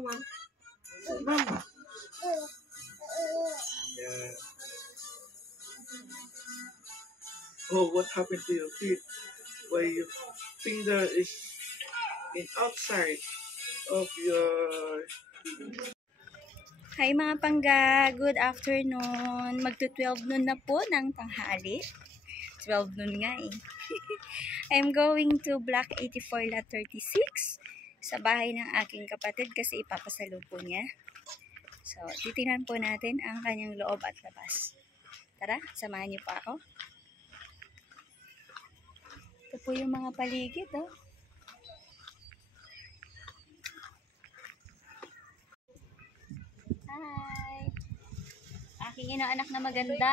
Come on. Mama. Yeah. Oh, what happened to your feet? Why your finger is in outside of your... Hi mga pangga, good afternoon. Magto-12 noon na po ng tanghali. 12 noon nga eh. I'm going to Block 84 Lot 36 sa bahay ng aking kapatid kasi ipapasalo po niya. So, titingnan po natin ang kanyang loob at labas. Tara, samahan niyo pa ako. Ito po yung mga paligid, oh. Hi! Aking inaanak na maganda.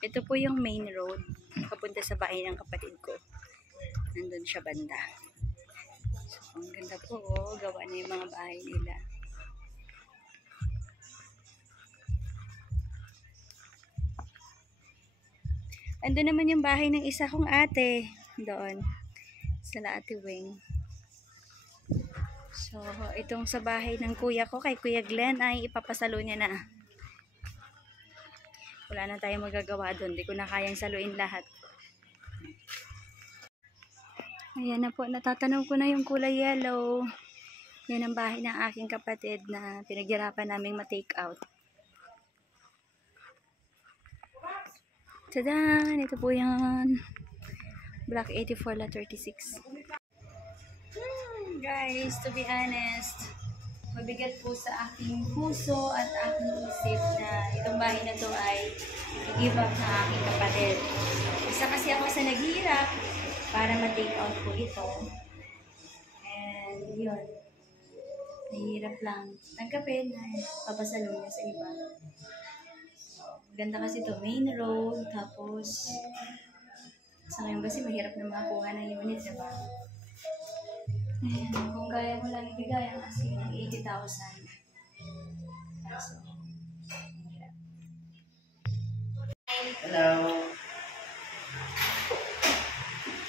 Ito po yung main road. Papunta sa bahay ng kapatid ko. Nandun siya banda. So, ang ganda po, oh. Gawa na yung mga bahay nila. Andun naman yung bahay ng isa kong ate. Doon. Sila Ate Wing. So, itong sa bahay ng kuya ko, kay Kuya Glenn, ay ipapasalo niya na. Wala na tayong magagawa doon. Hindi ko na kayang saluin lahat. Ayan na po. Natatanaw ko na yung kulay yellow. Yan ang bahay ng aking kapatid na pinaghirapan naming ma-take out. Tadaan! Ito po yan. Block 84 Lot 36. Guys, to be honest, mabigat po sa aking puso at aking isip na itong bahay na to ay i-give up ng aking kapatid. Isa kasi ako sa naghihirap para ma-take out po ito. And yun, nahihirap lang tanggapin na papasalo niya sa iba. Ganda kasi ito, main road, tapos sa ngayon kasi mahirap na makakuha ng unit, diba? Ayan, kung kaya mo lang ibigay ang asking ng 80,000. So, hello.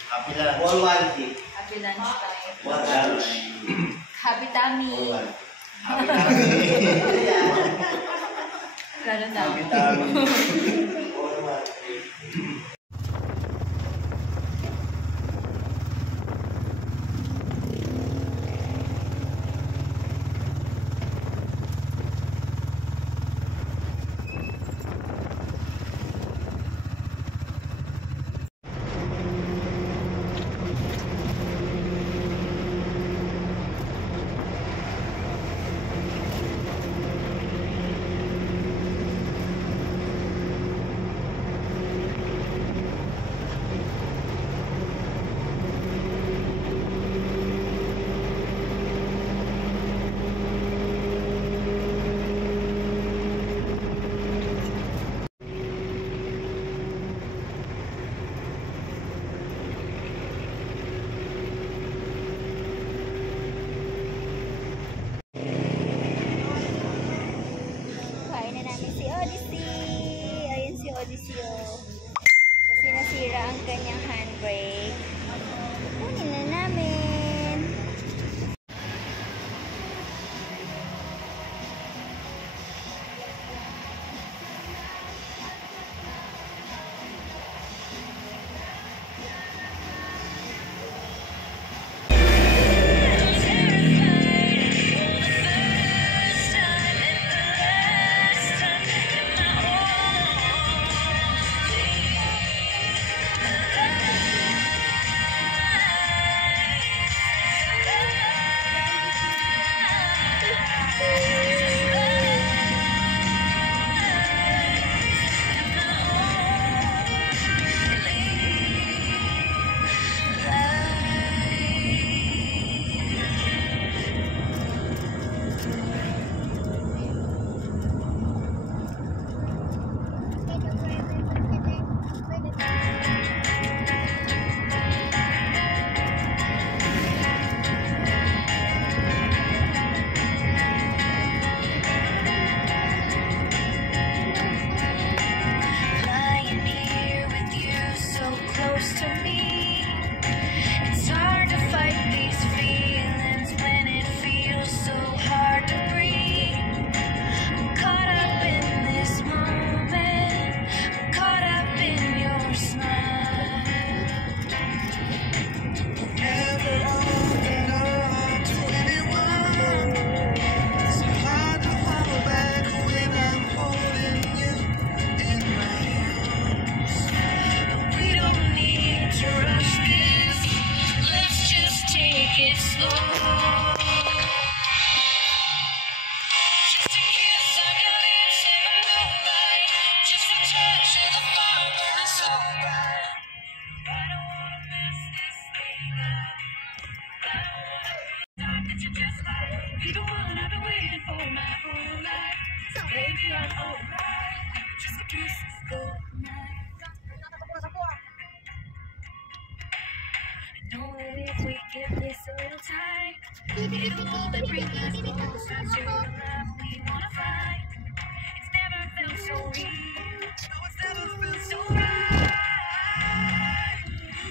Happy lunch. happy lunch tayo. What lunch? Happy tummy. Happy tummy. Lalo na. Happy tummy. it slow. Just a kiss on your lips in the moonlight, just a touch of the fire burning so bright. I don't wanna mess this thing up. I don't wanna be the that you just like. Be the one I've been waiting for my whole life. So baby, I'm alright. Just a kiss, good night. Know that if we give this a little time, it'll only bring us closer to the love we wanna find. It's never felt so real, no, it's never felt so right.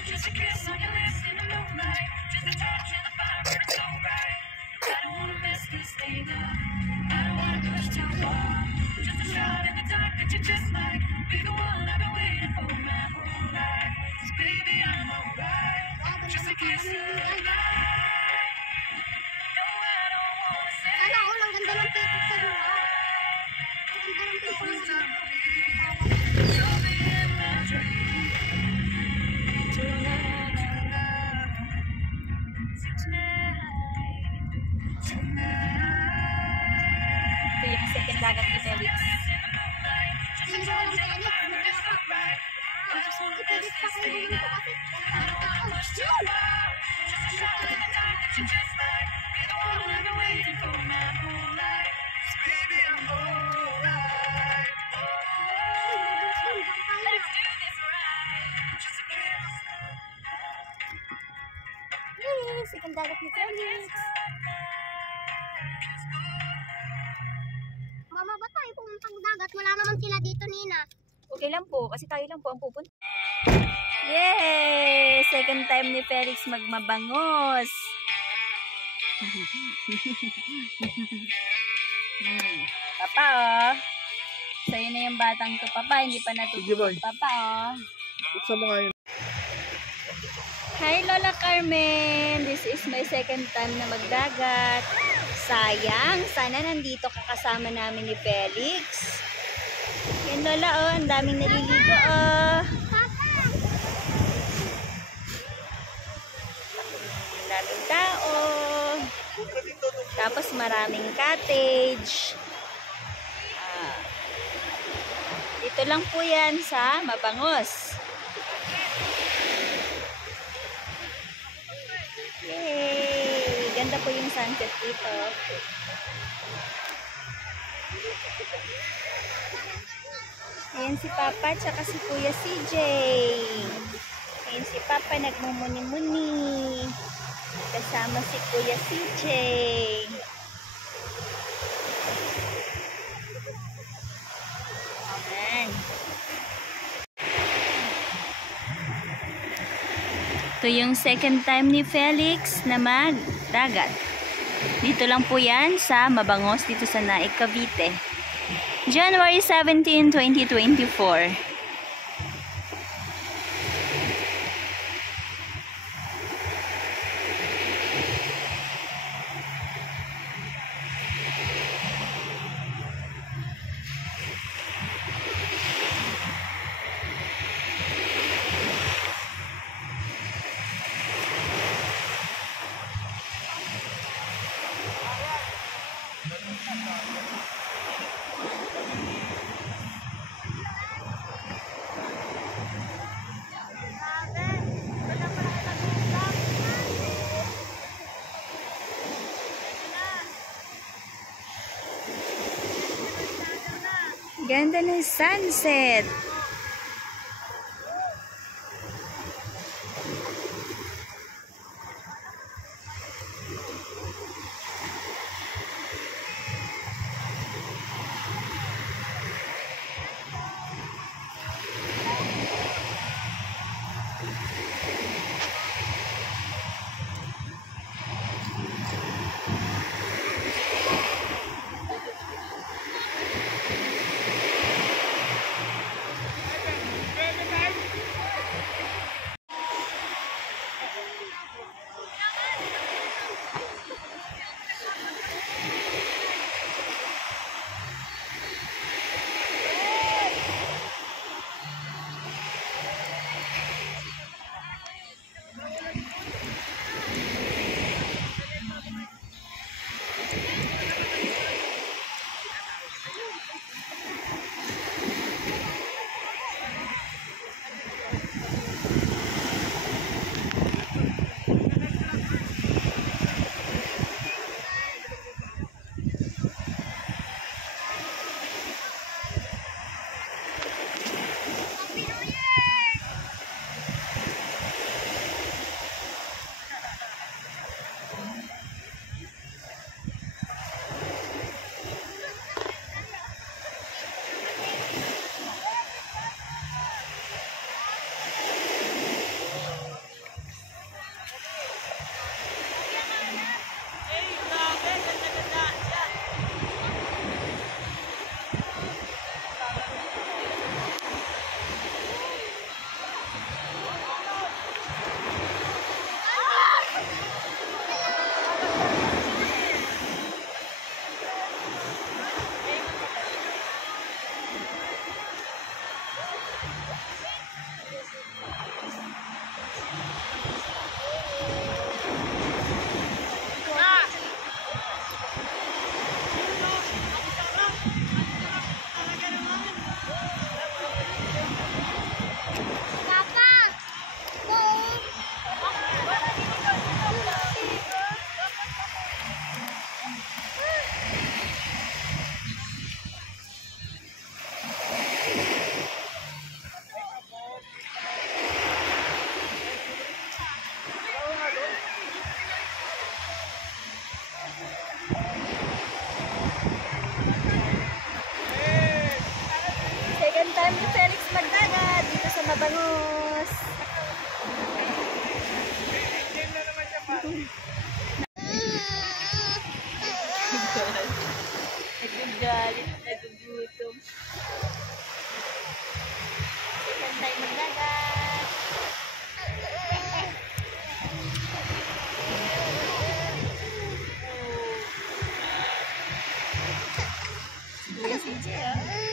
Just a kiss on your lips in the moonlight, just a touch of the fire burning so bright. I don't wanna mess this thing up, I don't wanna push too far. Just a shot in the dark that you just might be the one I've been waiting for my whole life. So baby, I'm alright. Just a kiss goodnight. No, I don't wanna say Sana all ang ganda ng pito sa luha. Ang ganda ng pito it's sa time luha. for me. You'll be in my dream tonight, tonight, tonight. Ito yung second dagat ni Felix. Hindi ko alam kaya niya. Ipilit pa kayo dito kasi. Yun! Yes, second dagat ni Felix. Mama, ba't tayo pumuntang dagat? Wala naman sila dito, Nina. Okay lang po, kasi tayo lang po ang pupunta. Yay! Second time ni Felix magmabangos. Papa, oh. Sa'yo na yung batang to, Papa. Hindi pa Sige, boy. natutulog, Papa, oh. Buksan mo nga yun. Hi, Lola Carmen. This is my second time na magdagat. Sayang, sana nandito ka kasama namin ni Felix. Yan, Lola, oh. Ang daming naliligo, oh. Ang daming tao. Tapos maraming cottage. Dito lang po yan sa Mabangos. Yay! Ganda po yung sunset dito. Ayan si Papa tsaka si Kuya CJ. Ayan si Papa nagmumuni-muni. Kasama si Kuya CJ. Ayan. Ito yung second time ni Felix na magdagat. Dito lang po yan sa Mabangos, dito sa Naik, Cavite. January 17, 2024. Ganda ng sunset. Bangos! Nagagalit, nagugutom. Saan tayo magdagat? Kuya si Jay,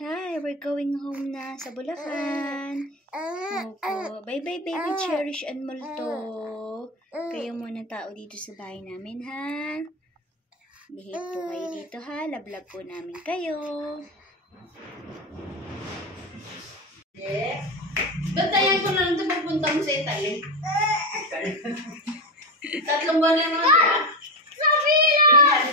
Hi, we're going home na sa Bulacan. Opo. Bye-bye, baby Cherish and Multo. Kayo muna tao dito sa bahay namin, ha? Behave po kayo dito, ha? Love po namin kayo. Bantayan ko na lang ito pagpunta mo sa Italy. 3 buwan lang naman. Sabi lang!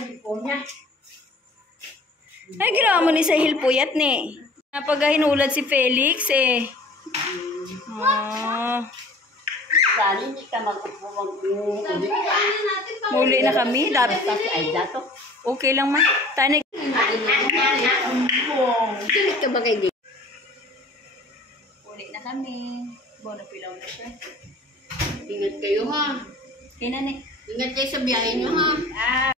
Ay, ginawa mo ni Sahil puyat, ne. Napaghahinulad si Felix, eh. Sana hindi ka magpupumag yung... Muli na kami. Dapat Ay, dato. okay lang, ma. Tanig. Kilit ka ba kay Dick? Muli na kami. Bono pilaw na siya. Ingat kayo ha. Kaya na, ne. Ingat kayo sa biyahe nyo ha.